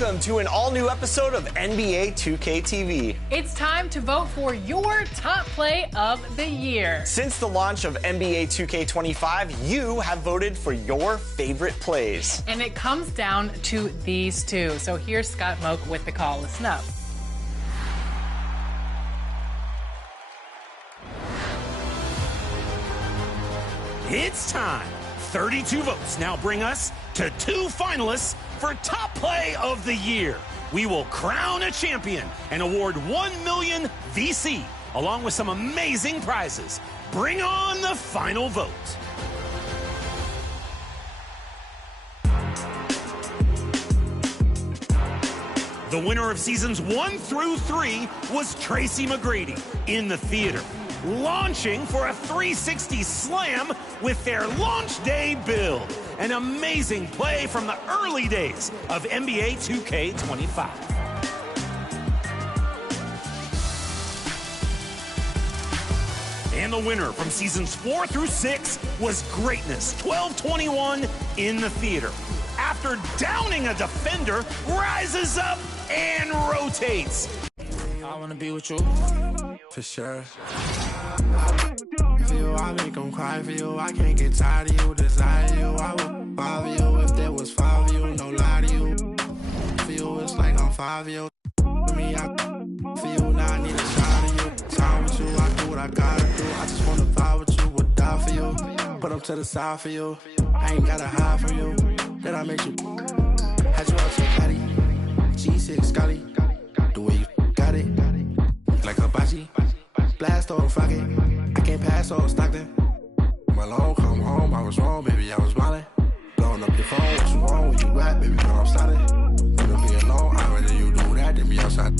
welcome to an all-new episode of NBA 2K TV. It's time to vote for your top play of the year. Since the launch of NBA 2K25, you have voted for your favorite plays. And it comes down to these two. So here's Scott Moak with the call. Listen up. It's time. 32 votes now bring us to 2 finalists for top play of the year. We will crown a champion and award 1 million VC, along with some amazing prizes. Bring on the final vote. The winner of seasons 1 through 3 was Tracy McGrady in the theater, launching for a 360 slam with their launch day build. An amazing play from the early days of NBA 2K25. And the winner from seasons 4 through 6 was Greatness 1221 in the theater. After downing a defender, rises up and rotates. I wanna be with you, for sure. For you, I make them cry for you. I can't get tired of you, desire you. I would follow you if there was 5 of you, no lie to you. For you, it's like I'm 5 of you. For me, for you, now I need a shot of you. Time with you, I do what I gotta do. I just wanna vibe with you, would die for you. Put them to the side for you. I ain't gotta hide from you. Then I make you. Had you out to Caddy. G6 Scotty. The way you got it. Like a bachi. Blast or rocket. I can't pass or Stockton. Malone, come home, I was wrong, baby, I was smiling. Blowing up your phone, what you wrong, where you at, baby, know I'm starting. You don't be alone, I'd rather you do that than be outside.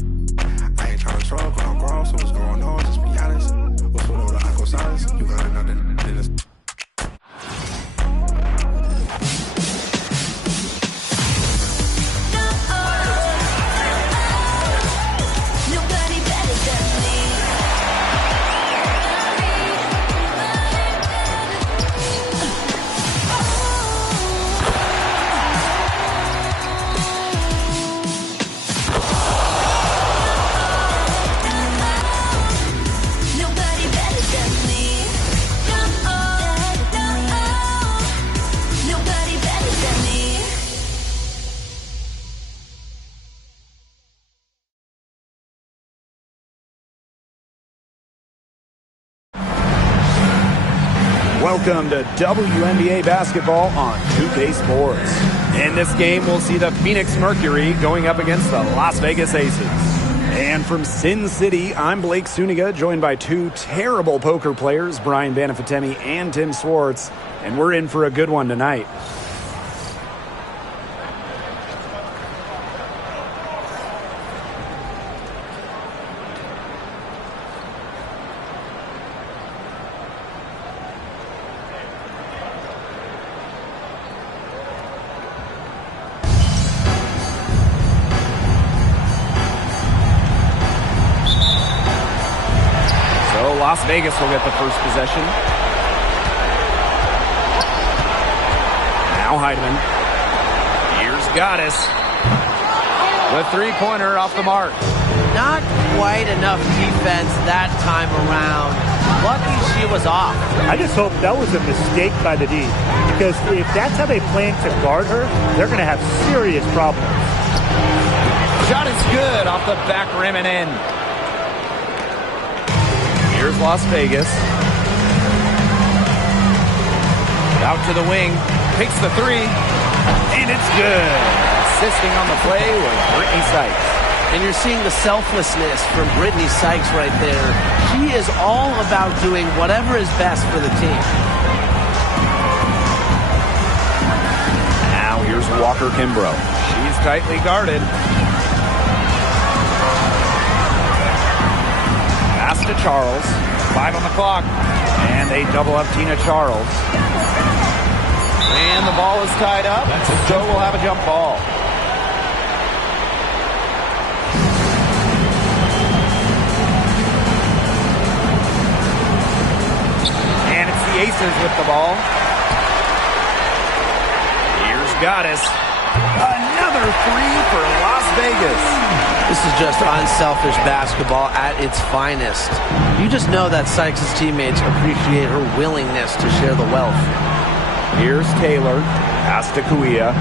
I ain't trying to troll, cause I'm grown, so what's going on, just be honest. What's with all the aqua silence? You got another than this. Welcome to WNBA basketball on 2K Sports. In this game, we'll see the Phoenix Mercury going up against the Las Vegas Aces. And from Sin City, I'm Blake Suniga, joined by 2 terrible poker players, Brian Banafitemi and Tim Swartz. And we're in for a good one tonight. Las Vegas will get the first possession. Now Heidemann. Here's Goddess. The three-pointer off the mark. Not quite enough defense that time around. Lucky she was off. I just hope that was a mistake by the D, because if that's how they plan to guard her, they're going to have serious problems. Shot is good off the back rim and in. Here's Las Vegas. Out to the wing. Takes the 3. And it's good. Assisting on the play was Brittany Sykes. And you're seeing the selflessness from Brittany Sykes right there. She is all about doing whatever is best for the team. Now here's Walker Kimbrough. She's tightly guarded. Pass to Charles. 5 on the clock. And they double up Tina Charles. And the ball is tied up. So we'll have a jump ball. And it's the Aces with the ball. Here's Goddess. Another three for Las Vegas. This is just unselfish basketball at its finest. You just know that Sykes' teammates appreciate her willingness to share the wealth. Here's Taylor. Pass to Kuia.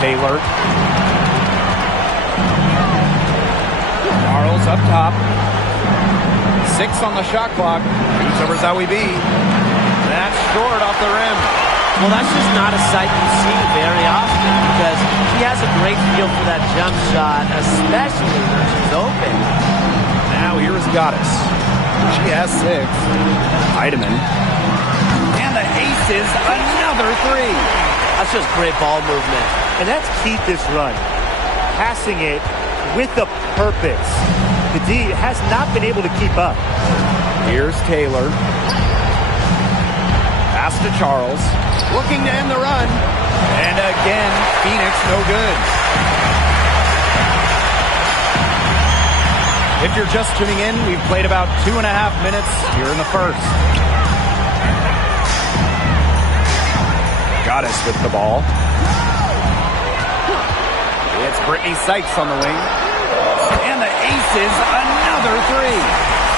Taylor. Charles up top. 6 on the shot clock. Shoots over Zowie B. That's short off the rim. Well, that's just not a sight you see very often because she has a great feel for that jump shot, especially when she's open. Now here's Goddess. She has 6. Heidemann. And the ace is another 3. That's just great ball movement. And that's key this run. Passing it with a purpose. The D has not been able to keep up. Here's Taylor. Pass to Charles. Looking to end the run. And again, Phoenix no good. If you're just tuning in, we've played about 2.5 minutes here in the first. Goddess with the ball. It's Brittany Sykes on the wing. And the ace is another 3.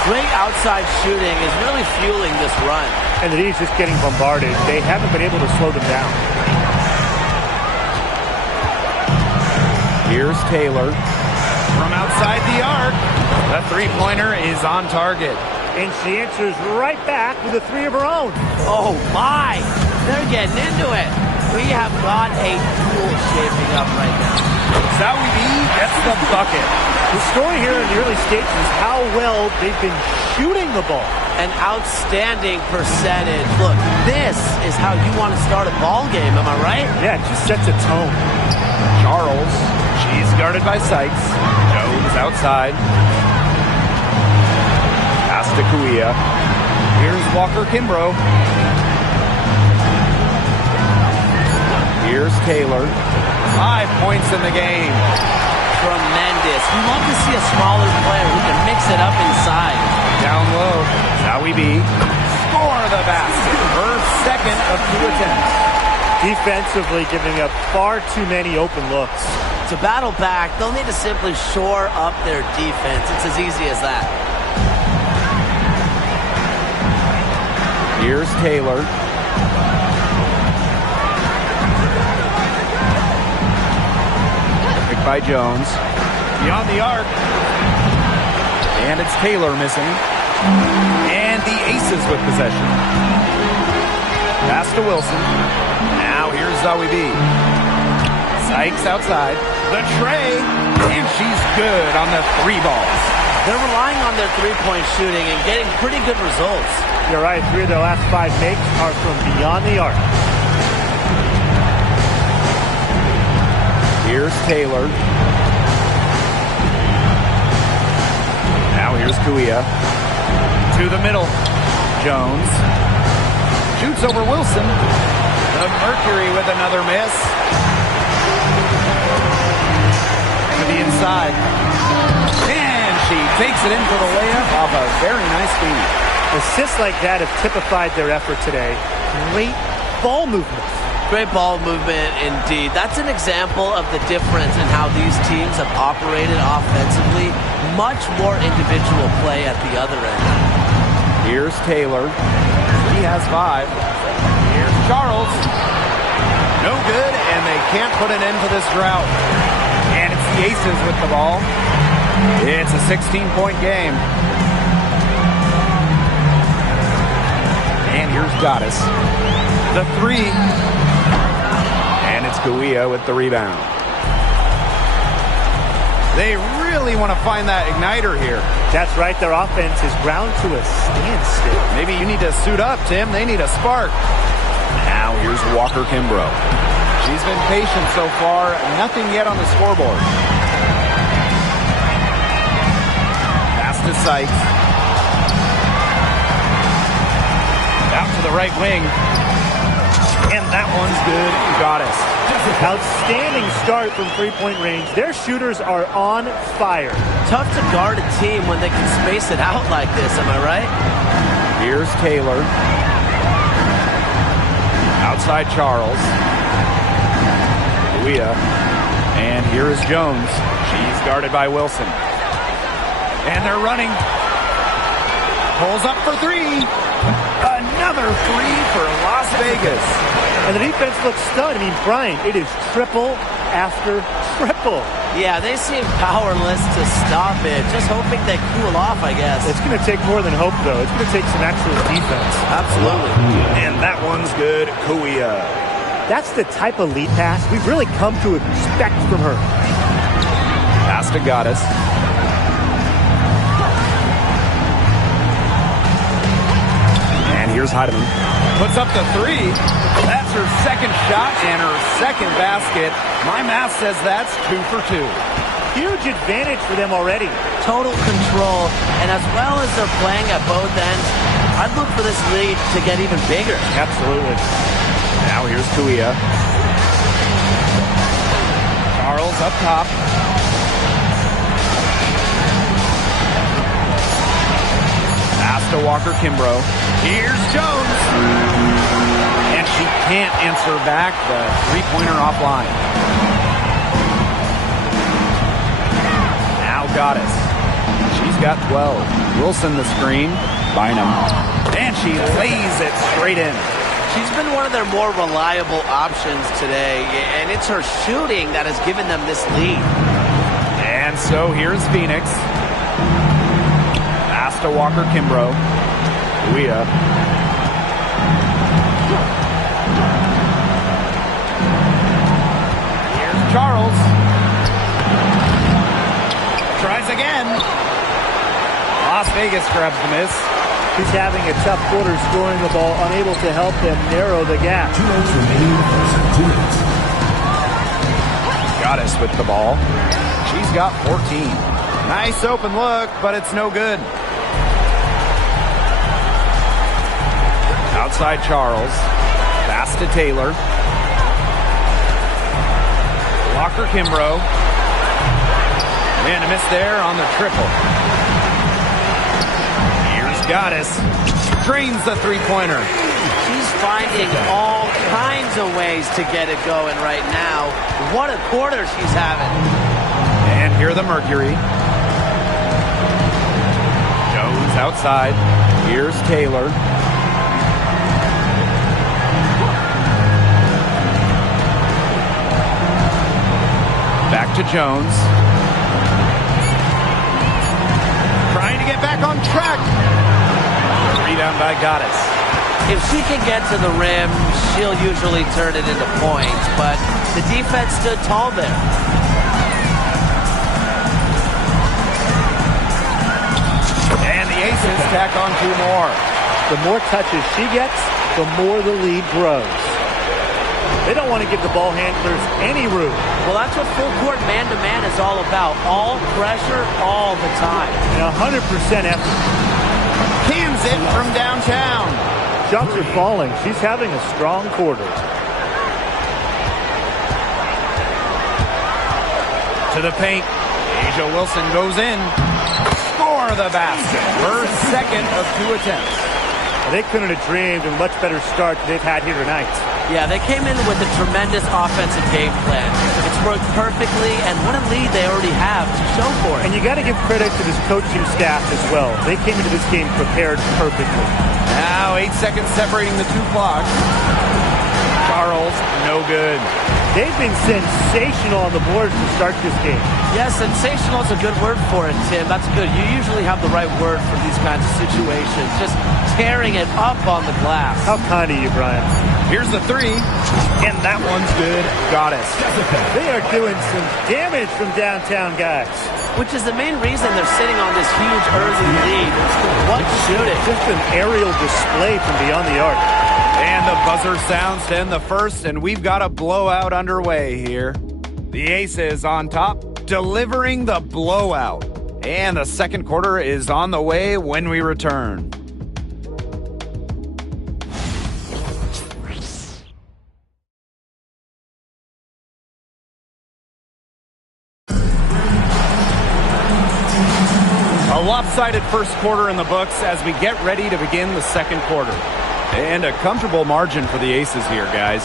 Great outside shooting is really fueling this run. And the D's just getting bombarded. They haven't been able to slow them down. Here's Taylor. From outside the arc. The three-pointer is on target. And she answers right back with a 3 of her own. Oh, my. They're getting into it. We have got a duel shaping up right now. Zowie B gets the bucket. The story here in the early stages is how well they've been shooting the ball. An outstanding percentage. Look, this is how you want to start a ball game, am I right? Yeah, it just sets a tone. Charles, she's guarded by Sykes. Jones outside. Pass to Kuia. Here's Walker Kimbrough. Here's Taylor. 5 points in the game. Tremendous. We love to see a smaller player who can mix it up inside. Down low. Zowie B. Score the basket. Her second of 2 attempts. Defensively giving up far too many open looks. To battle back, they'll need to simply shore up their defense. It's as easy as that. Here's Taylor. Picked by Jones. Beyond the arc. And it's Taylor missing. And the Aces with possession. Pass to Wilson. Now here's Zowie B. Sykes outside. The tray. And she's good on the 3 balls. They're relying on their three-point shooting and getting pretty good results. You're right. 3 of their last 5 makes are from beyond the arc. Here's Taylor. Now here's Kuia. To the middle. Jones. Shoots over Wilson. The Mercury with another miss. To the inside. And she takes it in for the layup off a very nice feed. Assists like that have typified their effort today. Great ball movement. Great ball movement indeed. That's an example of the difference in how these teams have operated offensively. Much more individual play at the other end. Here's Taylor. He has 5. Here's Charles. No good, and they can't put an end to this drought. And it's the Aces with the ball. It's a 16-point game. And here's Goddess. The 3. And it's Kuia with the rebound. They really want to find that igniter here. That's right. Their offense is ground to a standstill. Maybe you need to suit up, Tim. They need a spark. Now here's Walker Kimbrough. She's been patient so far. Nothing yet on the scoreboard. Pass to Sykes. Out to the right wing. And that one's good. Goddess. Outstanding start from three-point range. Their shooters are on fire. Tough to guard a team when they can space it out like this, am I right? Here's Taylor. Outside Charles. Kuia. And here is Jones. She's guarded by Wilson. And they're running. Pulls up for three. Another three for Las Vegas. And the defense looks stunned. I mean, Brian, it is triple after triple. Yeah, they seem powerless to stop it. Just hoping they cool off, I guess. It's going to take more than hope, though. It's going to take some actual defense. Absolutely. And that one's good. Kuia. That's the type of lead pass we've really come to expect from her. Pass to Goddess. And here's Heidemann. Puts up the three. That's her second shot and her second basket. My math says that's 2 for 2. Huge advantage for them already. Total control. And as well as they're playing at both ends, I'd look for this lead to get even bigger. Absolutely. Now here's Kuia. Charles up top. Pass to Walker Kimbrough. Here's Jones. And she can't answer back the three-pointer offline. Now Goddess. She's got 12. Wilson the screen. Bynum. And she lays it straight in. She's been one of their more reliable options today, and it's her shooting that has given them this lead. And so here's Phoenix. Pass to Walker Kimbrough. Kuia. Here's Charles. Tries again. Las Vegas grabs the miss. He's having a tough quarter scoring the ball, unable to help them narrow the gap. 2 minutes remaining in the first 2 minutes. Goddess with the ball. She's got 14. Nice open look, but it's no good. Outside Charles. Pass to Taylor. Walker Kimbrough. And a miss there on the triple. Goddess drains the three-pointer. She's finding all kinds of ways to get it going right now. What a quarter she's having. And here the Mercury. Jones outside. Here's Taylor. Back to Jones. Trying to get back on track. Rebound by Goddess. If she can get to the rim, she'll usually turn it into points, but the defense stood tall there. And the Aces tack on 2 more. The more touches she gets, the more the lead grows. They don't want to give the ball handlers any room. Well, that's what full court man-to-man is all about. All pressure, all the time. And 100% effort. Cans it from downtown. Shots are falling. She's having a strong quarter. To the paint. Asia Wilson goes in. Score the basket. Her second of 2 attempts. They couldn't have dreamed a much better start than they've had here tonight. Yeah, they came in with a tremendous offensive game plan. It's worked perfectly, and what a lead they already have to show for it. And you got to give credit to this coaching staff as well. They came into this game prepared perfectly. Now 8 seconds separating the 2 clocks. Charles, no good. They've been sensational on the boards to start this game. Yeah, sensational is a good word for it, Tim. That's good. You usually have the right word for these kinds of situations. Just tearing it up on the glass. How kind of you, Brian. Here's the 3, and that one's good. Goddess. They are doing some damage from downtown, guys. Which is the main reason they're sitting on this huge early lead. What shooting? Just an aerial display from beyond the arc. And the buzzer sounds to end the first, and we've got a blowout underway here. The Aces on top, delivering the blowout. And the second quarter is on the way when we return. A lopsided first quarter in the books as we get ready to begin the second quarter. And a comfortable margin for the Aces here, guys.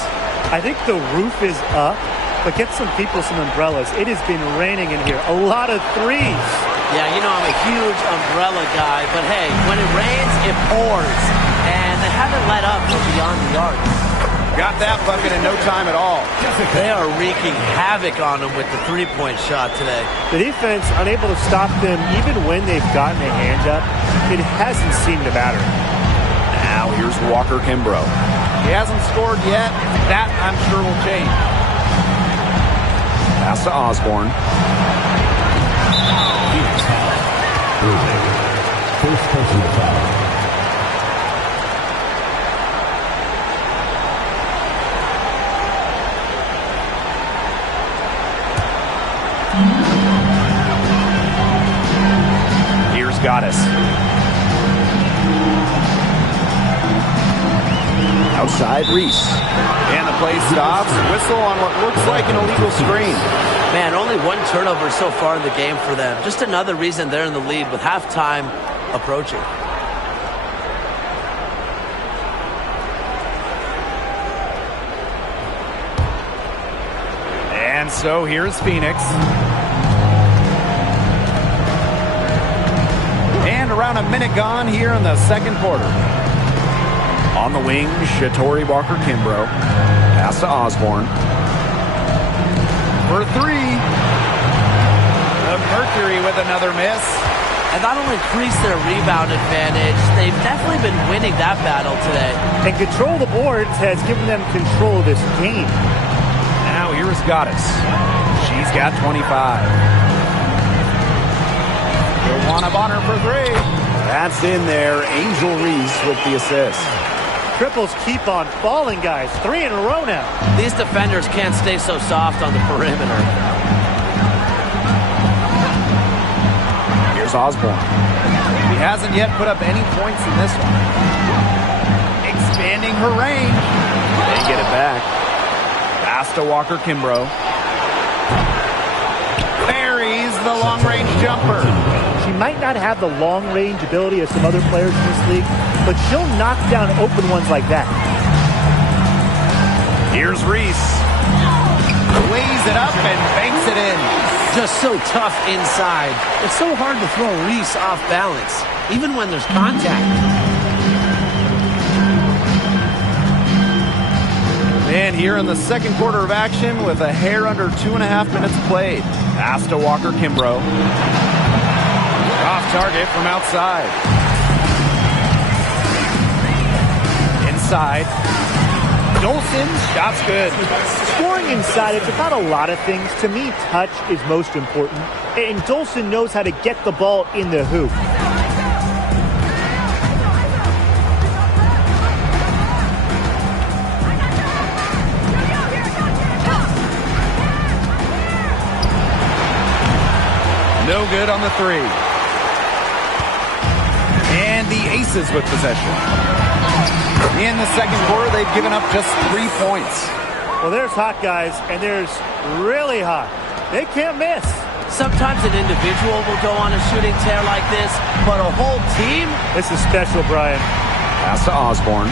I think the roof is up, but get some people some umbrellas. It has been raining in here. A lot of threes. Yeah, you know I'm a huge umbrella guy, but hey, when it rains, it pours. And they haven't let up from beyond the arc. Got that bucket in no time at all. They are wreaking havoc on them with the three-point shot today. The defense unable to stop them even when they've gotten a hand up. It hasn't seemed to matter. Now here's Walker Kimbrough. He hasn't scored yet. That, I'm sure, will change. Pass to Osborne. First personal foul. Here's Goddess. Outside Reese. And the play stops. Whistle on what looks like an illegal screen. Man, only one turnover so far in the game for them. Just another reason they're in the lead with halftime approaching. And so here's Phoenix. And around a minute gone here in the second quarter. On the wing, Shatori Walker Kimbrough. Pass to Osborne. For three. The Mercury with another miss. And that'll increase their rebound advantage. They've definitely been winning that battle today. And control of the boards has given them control of this game. Now here's Goddess. She's got 25. Joanna Bonner for three. That's in there. Angel Reese with the assist. Triples keep on falling, guys. 3 in a row now. These defenders can't stay so soft on the perimeter. Here's Osborne. He hasn't yet put up any points in this one. Expanding her range. They get it back. Pass to Walker Kimbrough. Buries the long-range jumper. She might not have the long-range ability of some other players in this league, but she'll knock down open ones like that. Here's Reese. Lays it up and banks it in. Just so tough inside. It's so hard to throw Reese off balance, even when there's contact. And here in the second quarter of action with a hair under 2.5 minutes played. Pass to Walker Kimbrough. Off target from outside. Inside. Dolson's shot's good. Scoring inside, it's about a lot of things. To me, touch is most important. And Dolson knows how to get the ball in the hoop. No good on the three. And the Aces with possession. In the second quarter, they've given up just 3 points. Well, there's hot, guys, and there's really hot. They can't miss. Sometimes an individual will go on a shooting tear like this, but a whole team? This is special, Brian. Pass to Osborne.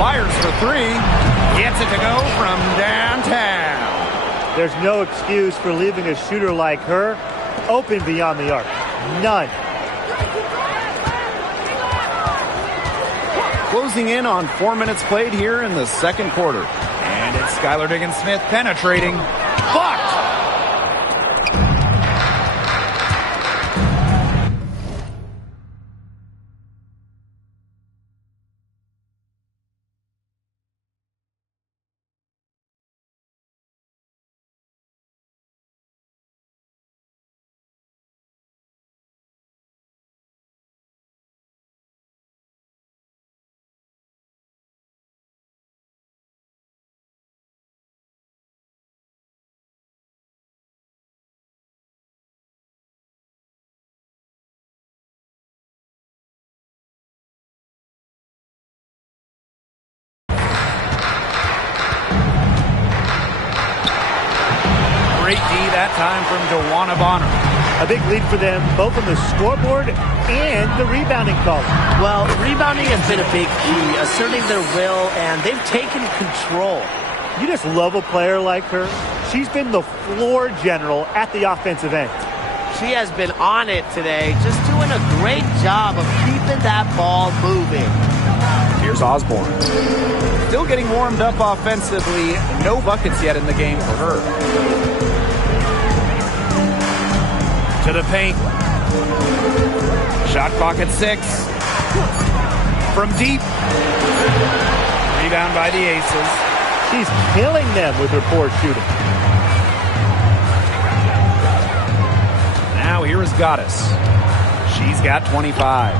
Fires for three. Gets it to go from downtown. There's no excuse for leaving a shooter like her open beyond the arc. None. Closing in on 4 minutes played here in the second quarter. And it's Skylar Diggins-Smith penetrating. Blocked! Great D that time from Joanna Bonner. A big lead for them, both on the scoreboard and the rebounding column. Well, rebounding has been a big key, asserting their will, and they've taken control. You just love a player like her. She's been the floor general at the offensive end. She has been on it today, just doing a great job of keeping that ball moving. Here's Osborne. Still getting warmed up offensively. No buckets yet in the game for her. To the paint. Shot clock at 6. From deep. Rebound by the Aces. She's killing them with her poor shooting. Now here is Goddess. She's got 25.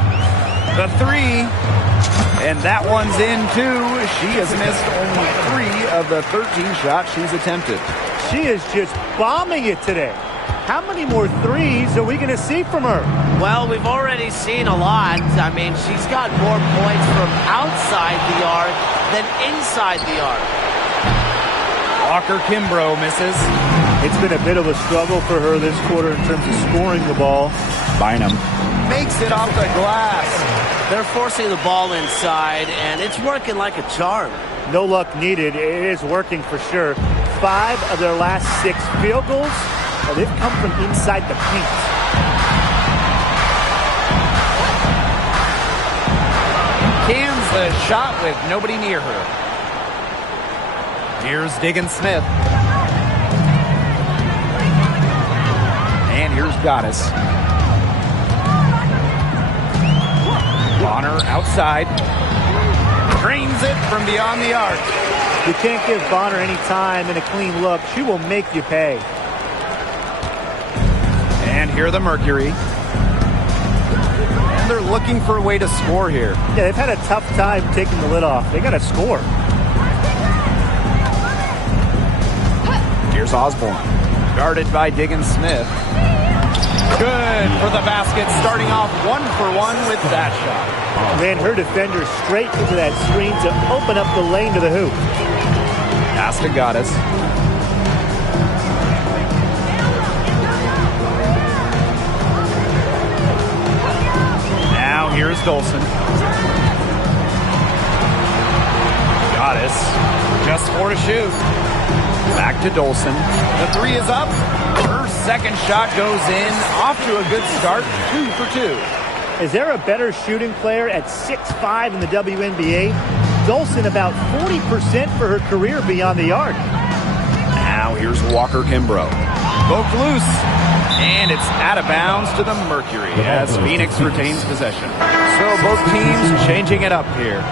The 3. And that one's in, too. She has missed only 3 of the 13 shots she's attempted. She is just bombing it today. How many more threes are we going to see from her? Well, we've already seen a lot. I mean, she's got more points from outside the arc than inside the arc. Walker Kimbrough misses. It's been a bit of a struggle for her this quarter in terms of scoring the ball. Bynum makes it off the glass. They're forcing the ball inside, and it's working like a charm. No luck needed. It is working for sure. 5 of their last 6 field goals, they've come from inside the paint. Cans the shot with nobody near her. Here's Diggin Smith. And here's Goddess. Bonner outside. Drains it from beyond the arc. You can't give Bonner any time in a clean look. She will make you pay. And here the Mercury. And they're looking for a way to score here. Yeah, they've had a tough time taking the lid off. They got to score. Here's Osborne. Guarded by Diggin Smith. Good for the basket, starting off 1-for-1 with that shot. Ran her defender straight into that screen to open up the lane to the hoop. Pass to Goddess. Now here's Dolson. Goddess, just 4 to shoot. Back to Dolson. The 3 is up. Her second shot goes in. Off to a good start. 2 for 2. Is there a better shooting player at 6'5" in the WNBA? Dolson about 40% for her career beyond the arc. Now here's Walker Kimbrough. Poked loose. And it's out of bounds to the Mercury as Phoenix retains possession. So both teams changing it up here.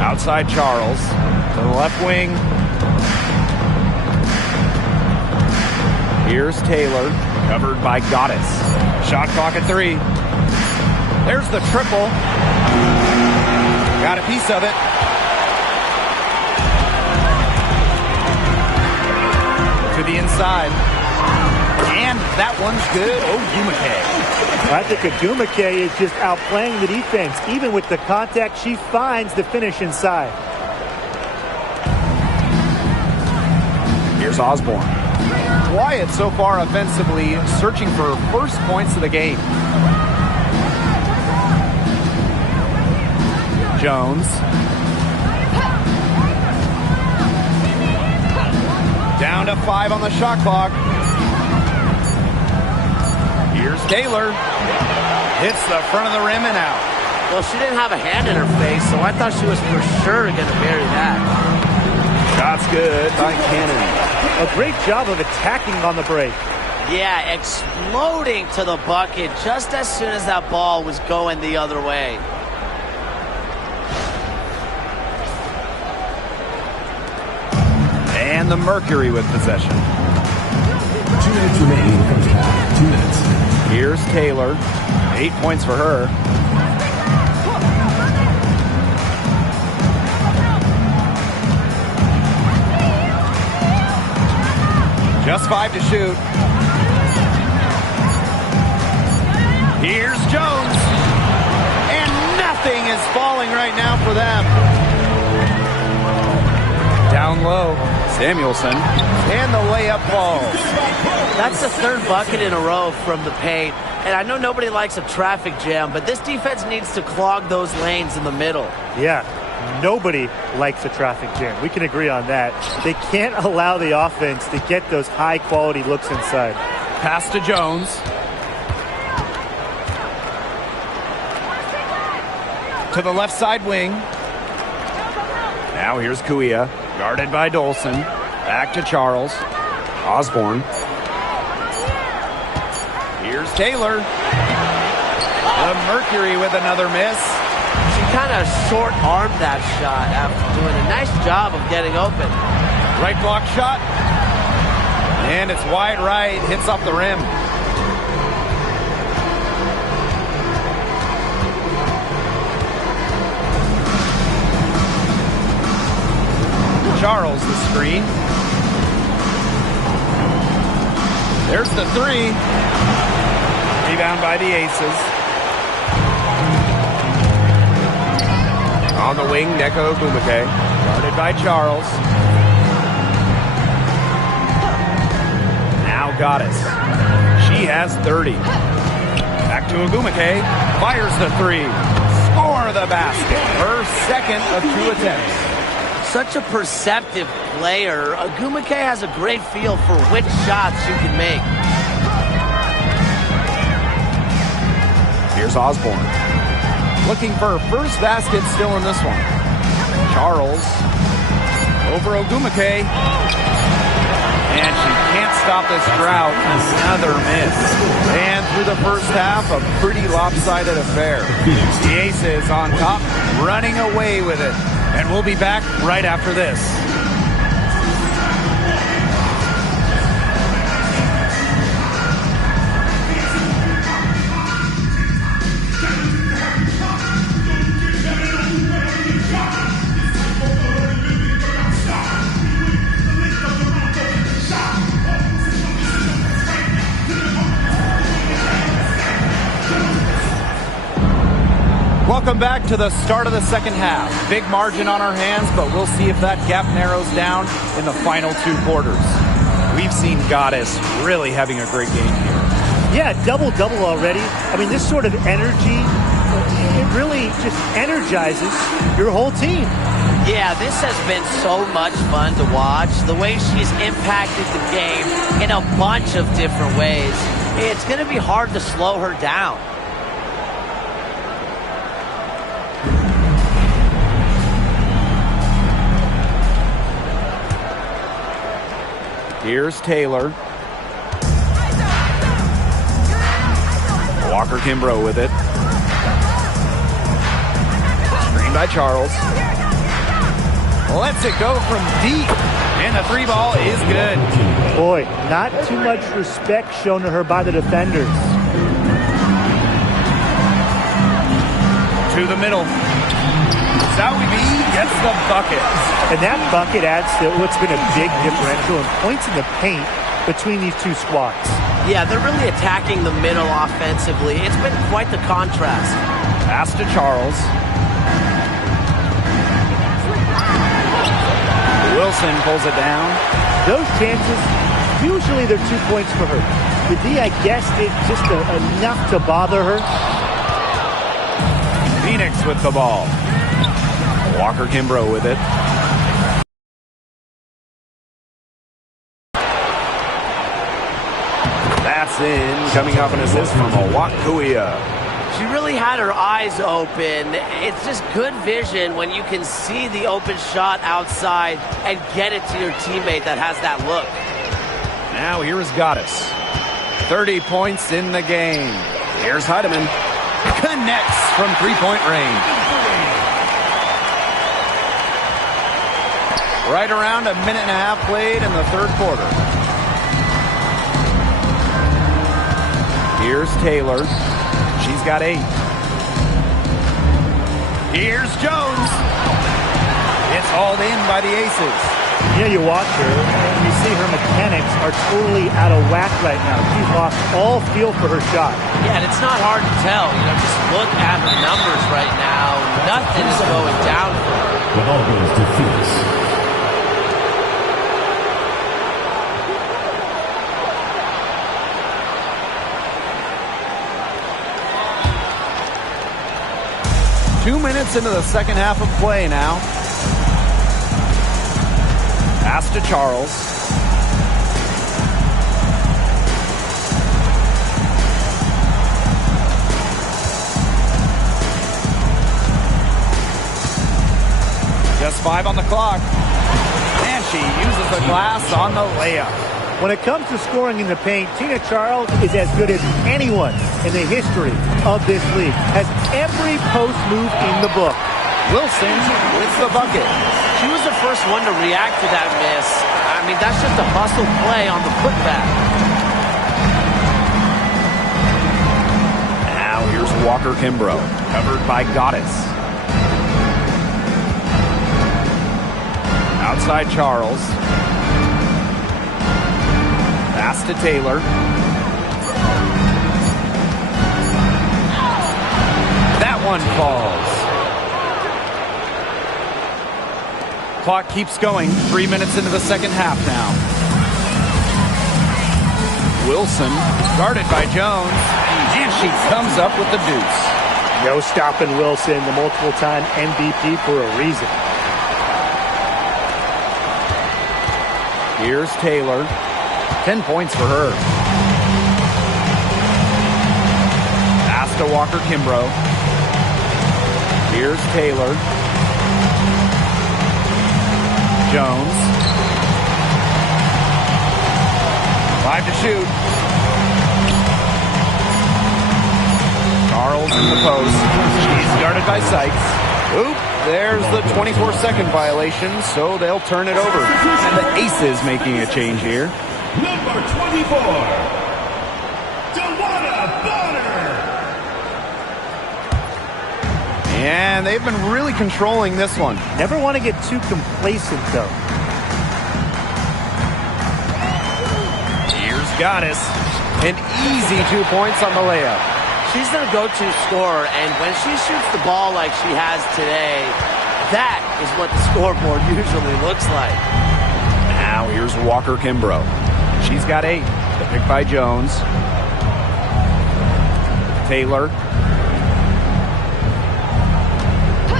Outside Charles to the left wing. Here's Taylor, covered by Goddess. Shot clock at 3. There's the triple. Got a piece of it. To the inside. And that one's good. Ogumake. I think Ogumake is just outplaying the defense. Even with the contact, she finds the finish inside. Here's Osborne. Quiet so far offensively, searching for first points of the game. Jones. Down to 5 on the shot clock. Here's Taylor. Hits the front of the rim and out. Well, she didn't have a hand in her face, so I thought she was for sure going to bury that. Shot's good by Cannon. A great job of attacking on the break. Yeah, exploding to the bucket just as soon as that ball was going the other way. And the Mercury with possession. 2 minutes remaining in the first half. 2 minutes. Here's Taylor. 8 points for her. Just 5 to shoot. Here's Jones. And nothing is falling right now for them. Down low, Samuelson. And the layup falls. That's the third bucket in a row from the paint. And I know nobody likes a traffic jam, but this defense needs to clog those lanes in the middle. Yeah, nobody likes a traffic jam. We can agree on that. They can't allow the offense to get those high-quality looks inside. Pass to Jones. To the left side wing. Now here's Kuia, guarded by Dolson. Back to Charles. Osborne. Here's Taylor. The Mercury with another miss. She kind of short-armed that shot after doing a nice job of getting open. Right block shot. And it's wide right. Hits off the rim. Charles the screen. There's the three. Rebound by the Aces. On the wing, Neko Ogumake. Guarded by Charles. Now Goddess. She has 30. Back to Ogumake. Fires the three. Score the basket. Her second of 2 attempts. Such a perceptive player. Ogumake has a great feel for which shots you can make. Here's Osborne. Looking for her first basket still in this one. Charles. Over Ogumake. And she can't stop this drought. Another miss. And through the first half, a pretty lopsided affair. The Aces on top, running away with it. And we'll be back right after this. Welcome back to the start of the second half. Big margin on our hands, but we'll see if that gap narrows down in the final 2 quarters. We've seen Goddess really having a great game here. Yeah, double-double already. I mean, this sort of energy, it really just energizes your whole team. Yeah, this has been so much fun to watch. The way she's impacted the game in a bunch of different ways. It's going to be hard to slow her down. Here's Taylor. Walker Kimbrough with it. Screen by Charles. Lets it go from deep. And the 3 ball is good. Boy, not too much respect shown to her by the defenders. To the middle. Sawi B gets the bucket. And that bucket adds to what's been a big differential in points in the paint between these 2 squads. Yeah, they're really attacking the middle offensively. It's been quite the contrast. Pass to Charles. Wilson pulls it down. Those chances, usually they're 2 points for her. The D, I guess, did just enough to bother her. Phoenix with the ball. Walker Kimbrough with it. That's in. Coming off an assist from Kuia. She really had her eyes open. It's just good vision when you can see the open shot outside and get it to your teammate that has that look. Now here is Goddess. 30 points in the game. Here's Heidemann. Connects from 3-point range. Right around a minute and a half played in the 3rd quarter. Here's Taylor. She's got 8. Here's Jones. It's hauled in by the Aces. Yeah, you watch her, and you see her mechanics are totally out of whack right now. She's lost all feel for her shot. Yeah, and it's not hard to tell. You know, just look at her numbers right now. Nothing is going down for her. The ball goes to Phoenix. Two minutes into the second half of play now. Pass to Charles. Just 5 on the clock. And she uses the glass on the layup. When it comes to scoring in the paint, Tina Charles is as good as anyone in the history of this league. Has every post move in the book. Wilson with the bucket. She was the first one to react to that miss. I mean, that's just a hustle play on the putback. Now here's Walker Kimbrough, covered by Goddess. Outside Charles. Pass to Taylor. That one falls. Clock keeps going. 3 minutes into the second half now. Wilson guarded by Jones. And she comes up with the deuce. No stopping Wilson, the multiple-time MVP for a reason. Here's Taylor. 10 points for her. Pass to Walker Kimbrough. Here's Taylor. Jones. 5 to shoot. Charles in the post. She's guarded by Sykes. Oop, there's the 24-second violation, so they'll turn it over. And the Aces making a change here. Number 24, Bonner. And they've been really controlling this one. Never want to get too complacent, though. Here's Goddess. An easy 2 points on the layup. She's their go-to scorer, and when she shoots the ball like she has today, that is what the scoreboard usually looks like. Now here's Walker Kimbrough. She's got 8. The pick by Jones. Taylor.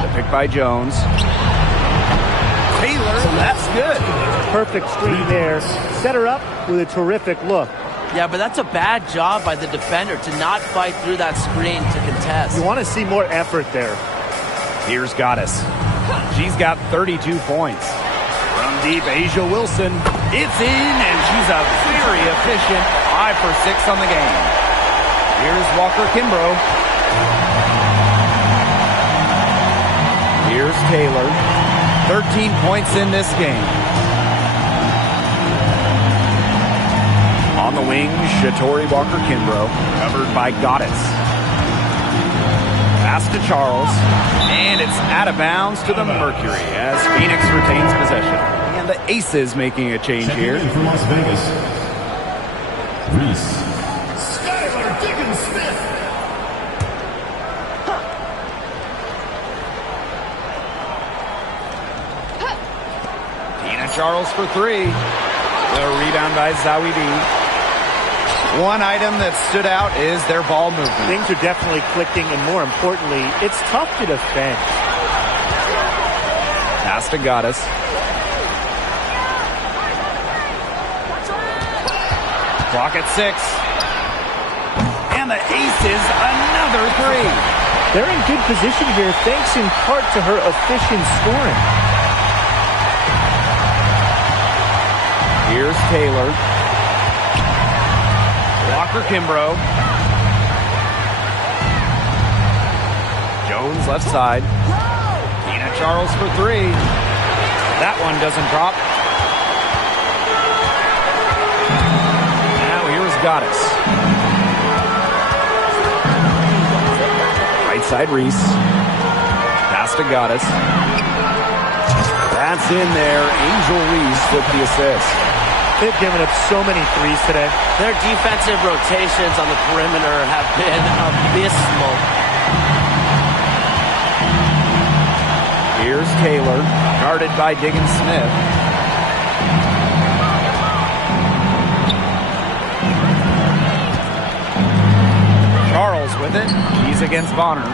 The pick by Jones. Taylor, that's good. Perfect screen there. Set her up with a terrific look. Yeah, but that's a bad job by the defender to not fight through that screen to contest. You want to see more effort there. Here's Goddess. She's got 32 points. From deep, Asia Wilson. It's in, and she's a very efficient 5 for 6 on the game. Here's Walker Kimbrough. Here's Taylor. 13 points in this game. On the wing, Shatori Walker Kimbrough, covered by Goddess. Pass to Charles, and it's out of bounds to the Mercury as Phoenix retains possession. And the Aces making a change here. From Las Vegas, Reese. Skylar Diggins-Smith. Tina Charles for 3. The rebound by Zawidi. One item that stood out is their ball movement. Things are definitely clicking, and more importantly, it's tough to defend. Pass to Goddess. Clock at 6. And the Aces, another 3. They're in good position here, thanks in part to her efficient scoring. Here's Taylor. Walker Kimbrough. Jones left side. Tina Charles for 3. That one doesn't drop. Now here's Goddess. Right side Reese. Pass to Goddess. That's in there. Angel Reese with the assist. They've given up so many threes today. Their defensive rotations on the perimeter have been abysmal. Here's Taylor, guarded by Diggins Smith. Charles with it. He's against Bonner.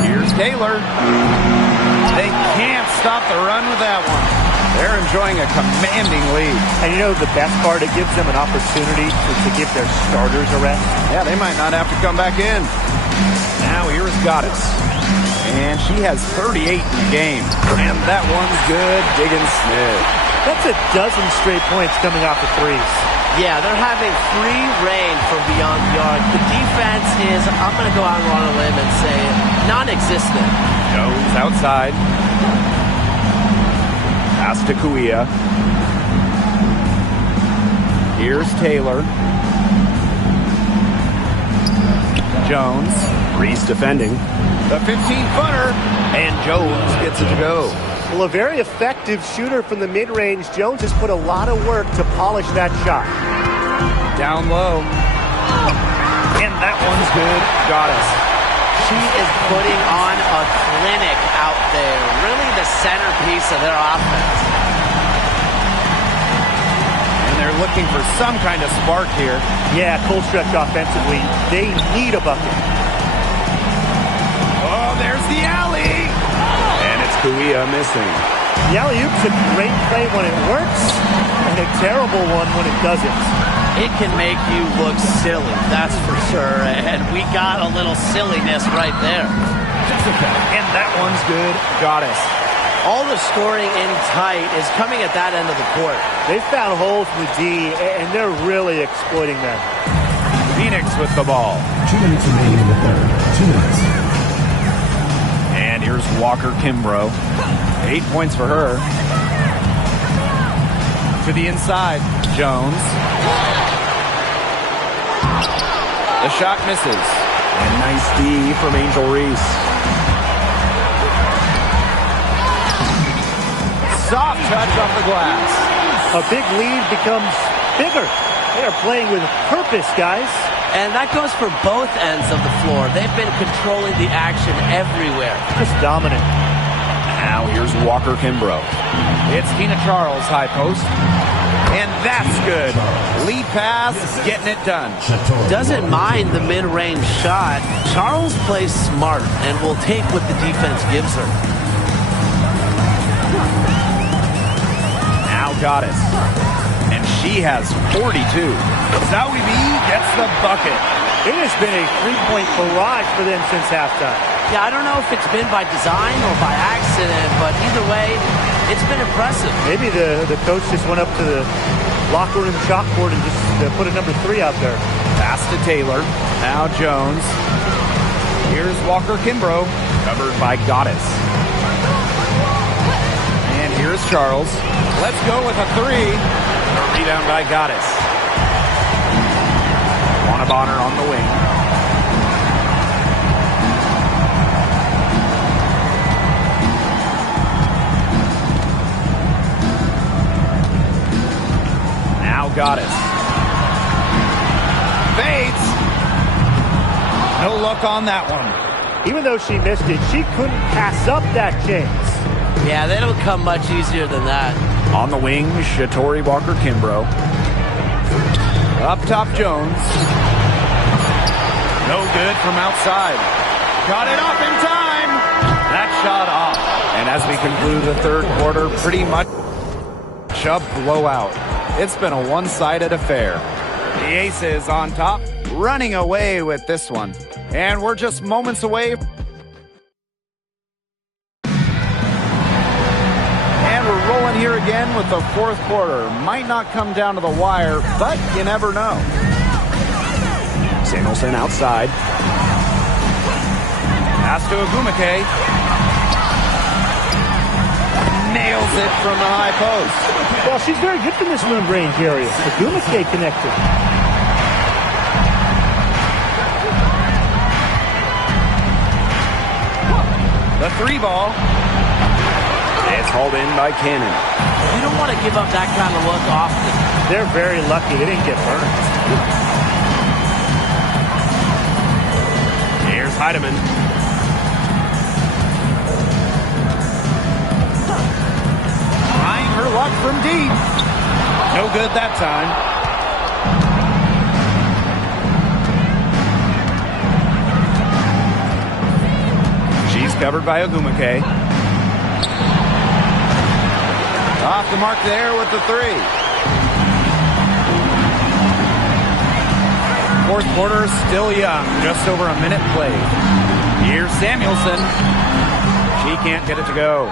Here's Taylor. They can't stop the run with that one. They're enjoying a commanding lead. And you know the best part? It gives them an opportunity to give their starters a rest. Yeah, they might not have to come back in. Now here's Goddess. And she has 38 in the game. And that one's good. Diggins Smith. That's a dozen straight points coming off of threes. Yeah, they're having free reign from beyond the arc. The defense is, I'm going to go out on a limb and say, non-existent. Goes outside. Pass to Kuia. Here's Taylor. Jones. Reese defending. The 15-footer. And Jones gets it to go. Well, a very effective shooter from the mid-range. Jones has put a lot of work to polish that shot. Down low. And that one's good. Goddess. She is putting on a clinic out there. Really the centerpiece of their offense. And they're looking for some kind of spark here. Yeah, cold stretch offensively. They need a bucket. Oh, there's the alley. And it's Kuia missing. The alley-oop's a great play when it works, and a terrible one when it doesn't. It can make you look silly, that's for sure. And we got a little silliness right there. And that one's good. Goddess. All the scoring in tight is coming at that end of the court. They found holes in the D, and they're really exploiting them. Phoenix with the ball. 2 minutes remaining in the third. 2 minutes. And here's Walker Kimbrough. 8 points for her. To the inside. Jones. The shot misses. And nice D from Angel Reese. Soft touch off the glass. A big lead becomes bigger. They are playing with purpose, guys. And that goes for both ends of the floor. They've been controlling the action everywhere. Just dominant. Now here's Walker Kimbrough. It's Tina Charles, high post. And that's good. Lead pass, getting it done. Doesn't mind the mid-range shot. Charles plays smart and will take what the defense gives her. Now Goddess. And she has 42. Zowie B gets the bucket. It has been a three-point barrage for them since halftime. Yeah, I don't know if it's been by design or by accident, but either way, it's been impressive. Maybe the coach just went up to the locker room chalkboard and just put a number 3 out there. Pass to Taylor. Now Jones. Here's Walker Kimbrough, covered by Goddess. And here's Charles. Let's go with a 3. A rebound by Goddess. Bonner on the wing. Now Goddess. Fades. No luck on that one. Even though she missed it, she couldn't pass up that chance. Yeah, they don't come much easier than that. On the wing, Shatori Walker Kimbrough. Up top, Jones. No good from outside. Got it off in time. That shot off. And as we conclude the third quarter, pretty much a blowout. It's been a one-sided affair. The Aces on top, running away with this one. And we're just moments away. And we're rolling here again with the fourth quarter. Might not come down to the wire, but you never know. Samuelson outside. Pass to Agumake. Nails it from the high post. Well, she's very good from this mid-range area. Agumake connected. The 3 ball. It's hauled in by Cannon. You don't want to give up that kind of look often. They're very lucky they didn't get burned. Here's Heidemann. Trying her luck from deep. No good that time. She's covered by Ogumake. Off the mark there with the three. Fourth quarter still young, just over a minute played. Here's Samuelson. She can't get it to go.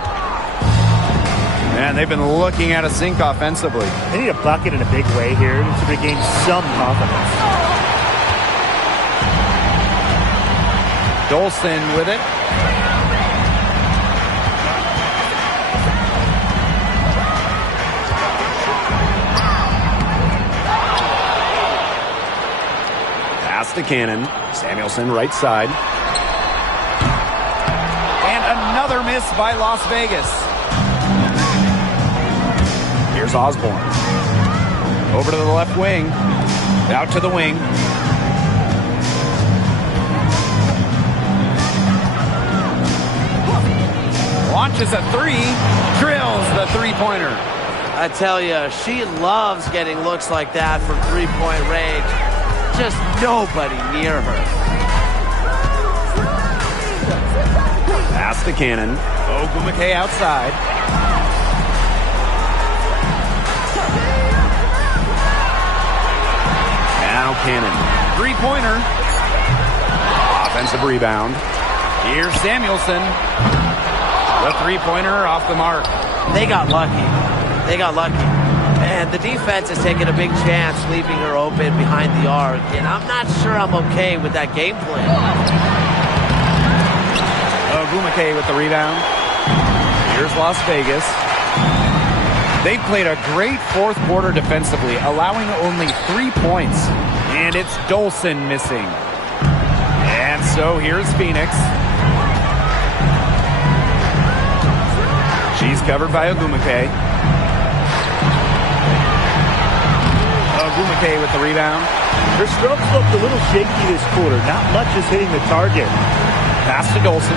Man, they've been looking at a sink offensively. They need a bucket in a big way here to regain some confidence. Dolson with it. Pass to Cannon. Samuelson right side. And another miss by Las Vegas. Here's Osborne. Over to the left wing. Out to the wing. Launches a three. Drills the three-pointer. I tell you, she loves getting looks like that from three-point range. Just nobody near her. Pass to Cannon. Ogumake outside. Now Cannon. Three-pointer. Offensive rebound. Here's Samuelson. The three-pointer off the mark. They got lucky. They got lucky. And the defense is taking a big chance, leaving her open behind the arc. And I'm not sure I'm okay with that game plan. Ogumake with the rebound. Here's Las Vegas. They played a great fourth quarter defensively, allowing only 3 points. And it's Dolson missing. And so here's Phoenix. She's covered by Ogumake. Ogumake with the rebound. Her strokes looked a little shaky this quarter. Not much is hitting the target. Pass to Dolson.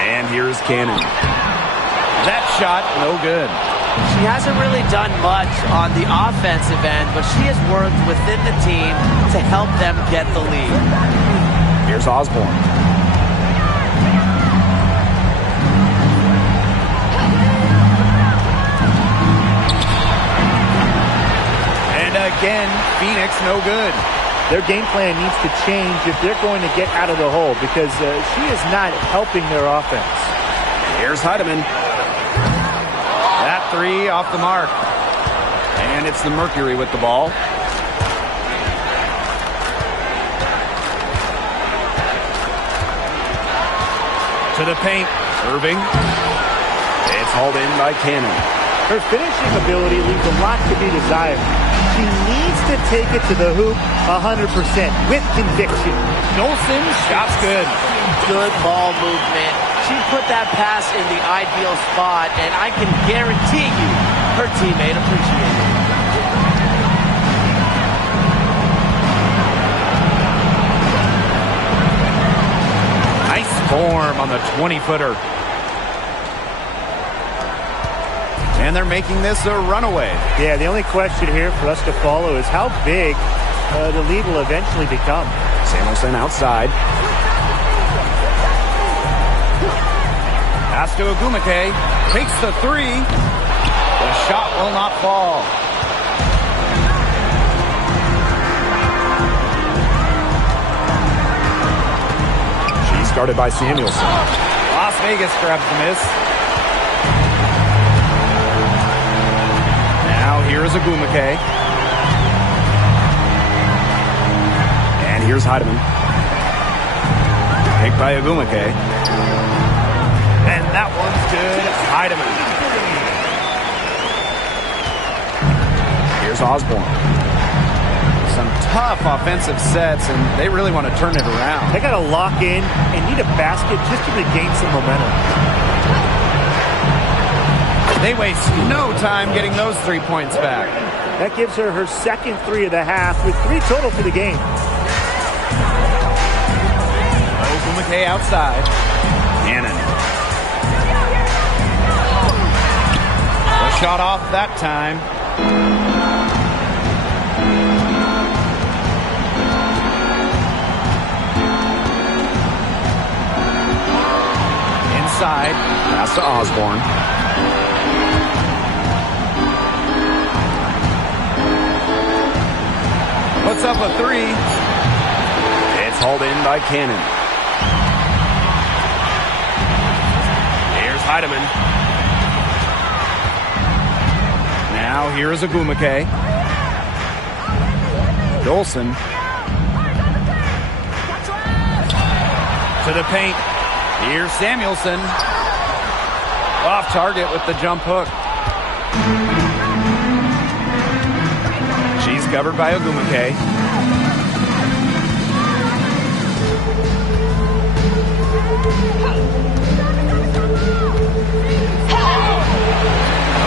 And here's Cannon. That shot, no good. She hasn't really done much on the offensive end, but she has worked within the team to help them get the lead. Here's Osborne. Again, Phoenix no good. Their game plan needs to change if they're going to get out of the hole because she is not helping their offense. Here's Heidemann. That three off the mark. And it's the Mercury with the ball. To the paint. Serving. It's hauled in by Cannon. Her finishing ability leaves a lot to be desired. She needs to take it to the hoop 100% with conviction. Dolson, shot's good. Good ball movement. She put that pass in the ideal spot, and I can guarantee you her teammate appreciated it. Nice form on the 20-footer. And they're making this a runaway. Yeah, the only question here for us to follow is how big the lead will eventually become. Samuelson outside. Pass to Ogumake. Takes the three. The shot will not fall. She's guarded by Samuelson. Las Vegas grabs the miss. Now here is Ogumake. And here's Heidemann. Picked by Ogumake. And that one's good. Heidemann. Here's Osborne. some tough offensive sets, and they really want to turn it around. They got to lock in and need a basket just to regain some momentum. They waste no time getting those 3 points back. That gives her her second 3 of the half with 3 total for the game. Ogumake outside. Cannon. A shot off that time. Inside. Pass to Osborne. Puts up a 3. It's hauled in by Cannon. Here's Heidemann. Now here is Ogumake. Dolson. To the paint. Here's Samuelson. Off target with the jump hook. She's covered by Ogumake.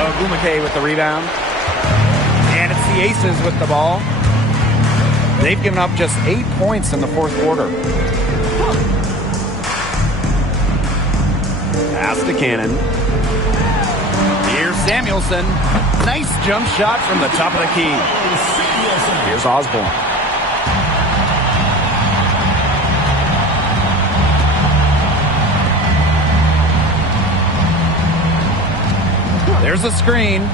Ogumake with the rebound. And it's the Aces with the ball. They've given up just 8 points in the fourth quarter. Pass to Cannon. Here's Samuelson. Nice jump shot from the top of the key. Here's Osborne. There's a screen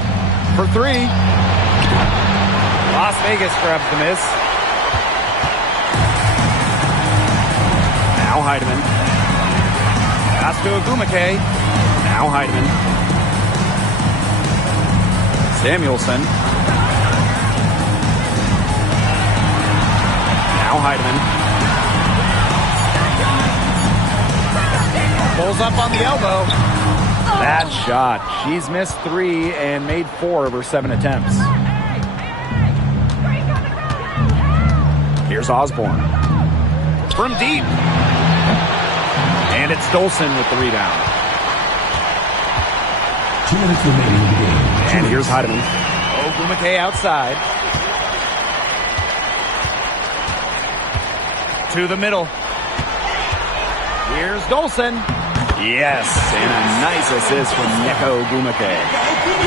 for 3. Las Vegas grabs the miss. Now Heidemann. Pass to Ogumake. Now Heidemann. Samuelson. Now Heidemann. Pulls up on the elbow. Bad shot. She's missed 3 and made 4 of her 7 attempts. Here's Osborne. From deep. And it's Dolson with the rebound. 2 minutes remaining in the game. And here's Heidemann. Ogumake outside. To the middle. Here's Dolson. Yes, and a nice assist from Neko Ogumake.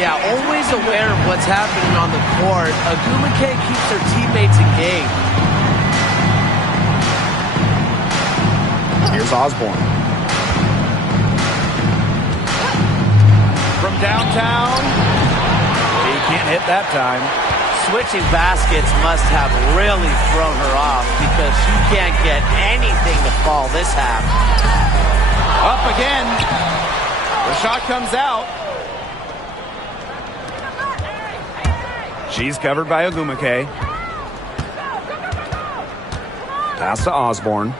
Yeah, always aware of what's happening on the court. Ogumake keeps her teammates engaged. Here's Osborne. From downtown. He can't hit that time. Switching baskets must have really thrown her off because she can't get anything to fall this half. Up again. The shot comes out. She's covered by Ogumake. Pass to Osborne.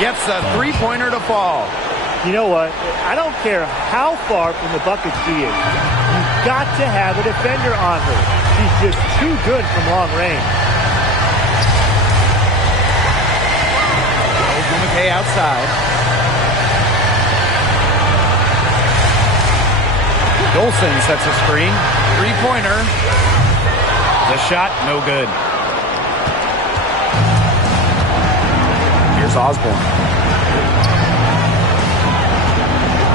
Gets a 3-pointer to fall. You know what? I don't care how far from the bucket she is. You've got to have a defender on her. She's just too good from long range. Ogumake outside. Dolson sets a screen. 3-pointer. The shot, no good. Here's Osborne.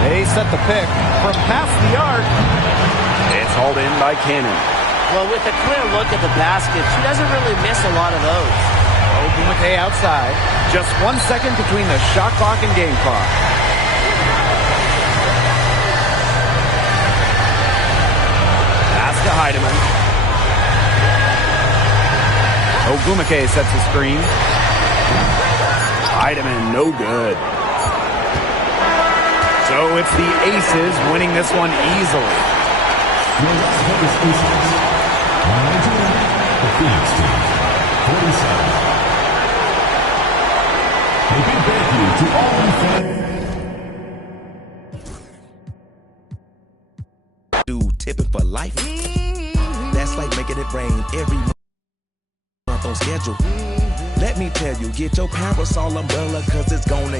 They set the pick from past the arc. It's hauled in by Cannon. Well, with a clear look at the basket, she doesn't really miss a lot of those. Ogumake outside. Just 1 second between the shot clock and game clock. Pass to Heidemann. Ogumake sets the screen. Heidemann, no good. So it's the Aces winning this one easily. The Las Vegas Aces. 19, the Phoenix team. 47. A big thank you life. That's like making it rain every month on schedule. Let me tell you, get your parasol umbrella, cause it's gonna